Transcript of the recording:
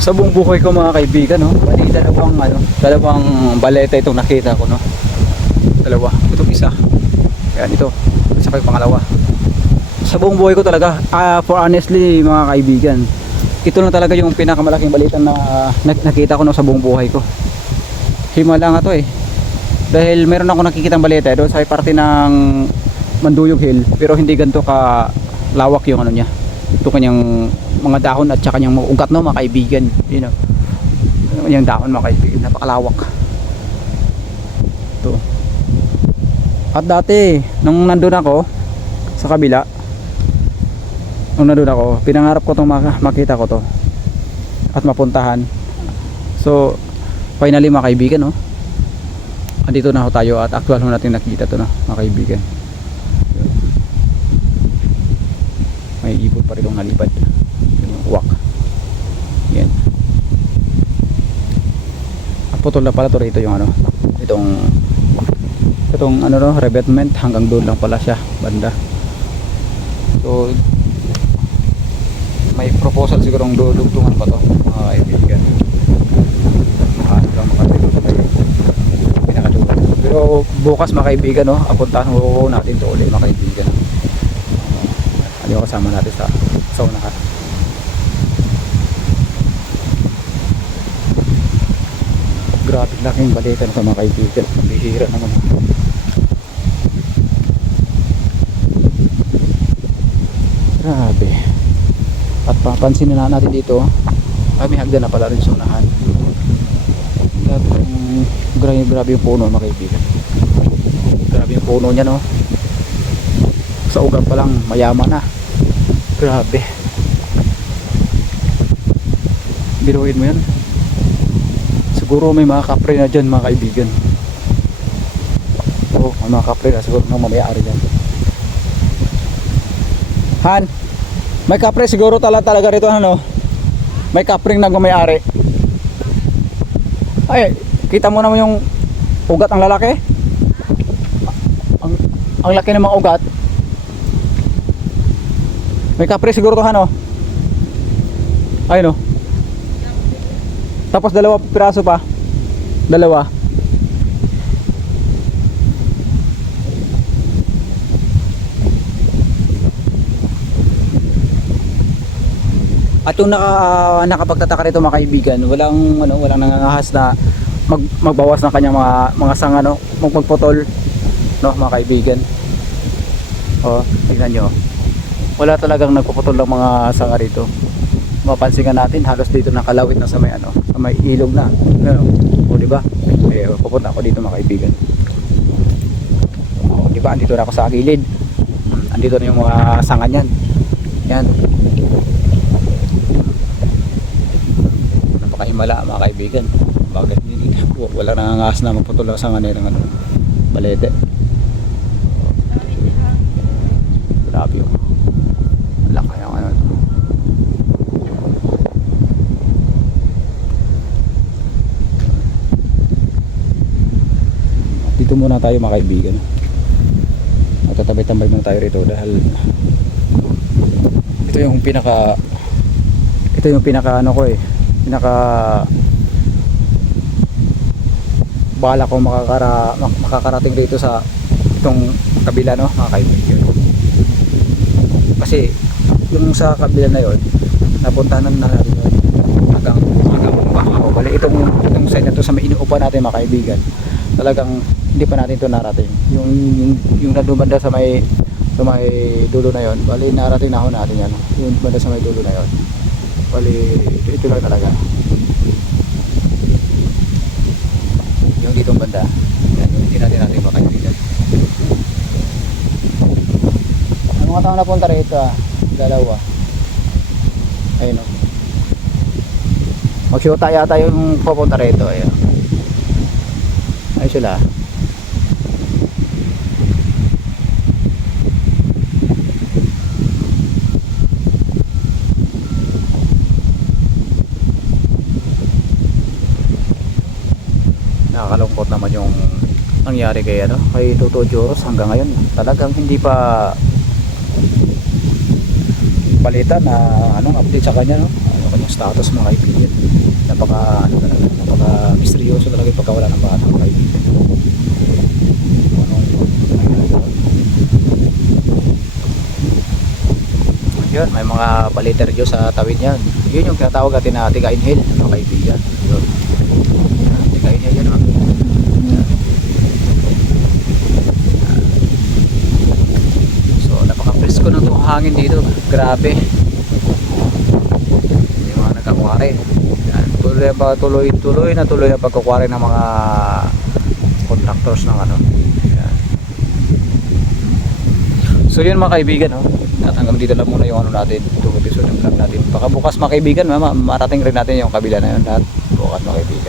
Sa buong buhay ko mga kaibigan, no, bali dalawang baleta itong nakita ko, no. Dalawa, itong isa. Yan ito. Isa pa yung pangalawa. Sa buong buhay ko talaga, for honestly mga kaibigan, ito na talaga yung pinakamalaking balita na nakita ko, no, sa buong buhay ko. Himala nga to eh. Dahil meron ako nakikitang balita doon sa parte ng Manduyog Hill, pero hindi ganito ka lawak yung ano niya. Ito kanyang mga dahon at saka kanyang ugat, no mga kaibigan, you know, yung dahon mga kaibigan, napakalawak ito. At dati nung nandun ako sa kabila, pinangarap ko itong makita ko to at mapuntahan. So finally mga kaibigan, no, andito na ho tayo at actual ho natin nakita to, no mga kaibigan. May ibon pa rin itong nalipad, yung uwak. Yan. Putol na pala to rito yung ano, itong ano, no, revetment, hanggang doon lang pala siya banda. So may proposal sigurong dudugtungan pa to mga kaibigan. Lang makatulog tayo pinakadulo. Pero bukas mga kaibigan, no, apuntahan ho natin to ulit mga kaibigan. Yung kasama natin sa unahan. Grabe laking balita sa mga kaibigan. Bihira naman. Grabe. At papansin na natin dito, may hagdan na pala rin sa unahan. Grabe yung puno mga kaibigan. Grabe yung puno niya, no. Sa ugat pa lang mayaman na. Grabe. Biruin mo yan. Siguro may mga kapre na dyan mga kaibigan. Oh, may mga kapre na siguro nang mamayari dyan. Han, may kapre siguro talaga rito, ano? May kapring nagmamayari. Ay, kita mo naman yung ugat ang lalaki. Ang laki ng mga ugat. May kapre siguro to, ano? Ayun, no. Tapos dalawa piraso pa. Dalawa. At yung nakapagtataka rito mga kaibigan, walang nangangahas na magbawas ng kanyang mga sanga, no, magputol, no mga kaibigan. Oh, tingnan nyo. Wala talagang nagpuputol ng mga sanga rito. Mapansin nga natin halos dito nakalawit na sa may sa may ilog na. Ano? O di ba? Eh pupunta ako dito mga kaibigan. O di ba? Andito na ako sa gilid. Andito na yung mga sanga niyan. Yan. Napakahimala mga kaibigan. Bakit hindi wala nangangahas na magputol ng sanga nila ng balete. Grabe yung laki yung ano. Dito muna tayo mga kaibigan. Magtatabi-tambay muna tayo rito dahil ito yung pinaka ano ko eh, bala ko makakarating dito sa itong kabila, no mga kaibigan. Kasi yung sa kabila na yon napuntahan na natin yun hanggang bali itong side na to sa may inuupan natin mga kaibigan, talagang hindi pa natin ito narating. Yung nadumanda sa may dulo na yon, bali narating na ho natin yan, yung banda sa may dulo na yon, bali ito lang talaga yung ditong banda yan, yung hindi natin mga kaibigan. Mga taong napunta rito dalawa. Ayun o. Magsyota yata yung pupunta rito. Ayun. Ayun sila. Nakakalungkot naman yung nangyari kay Toto Joros hanggang ngayon. Talagang hindi pa balita na update sa kanya, no? yung kanyang status mga kaibigan. Napaka misteryoso talaga yung pagkawala ng bata mga kaibigan. Yun, may mga paliteryo sa tawid niyan. Yun yung tinatawag natin na Tika Inhale mga kaibigan. Yun. Tika Inhale yan mga kaibigan. So napaka-presko ng itong hangin dito. Grabe. Yung mga nagkakwari. Yan. Tuloy na pagkukwari ng mga contractors ng ano. Yan. So yun mga kaibigan, oh. At hanggang dito lang muna yung ano natin, itong episode ng vlog natin. Baka bukas mga kaibigan, marating rin natin yung kabila na yun lahat. Bukas mga kaibigan.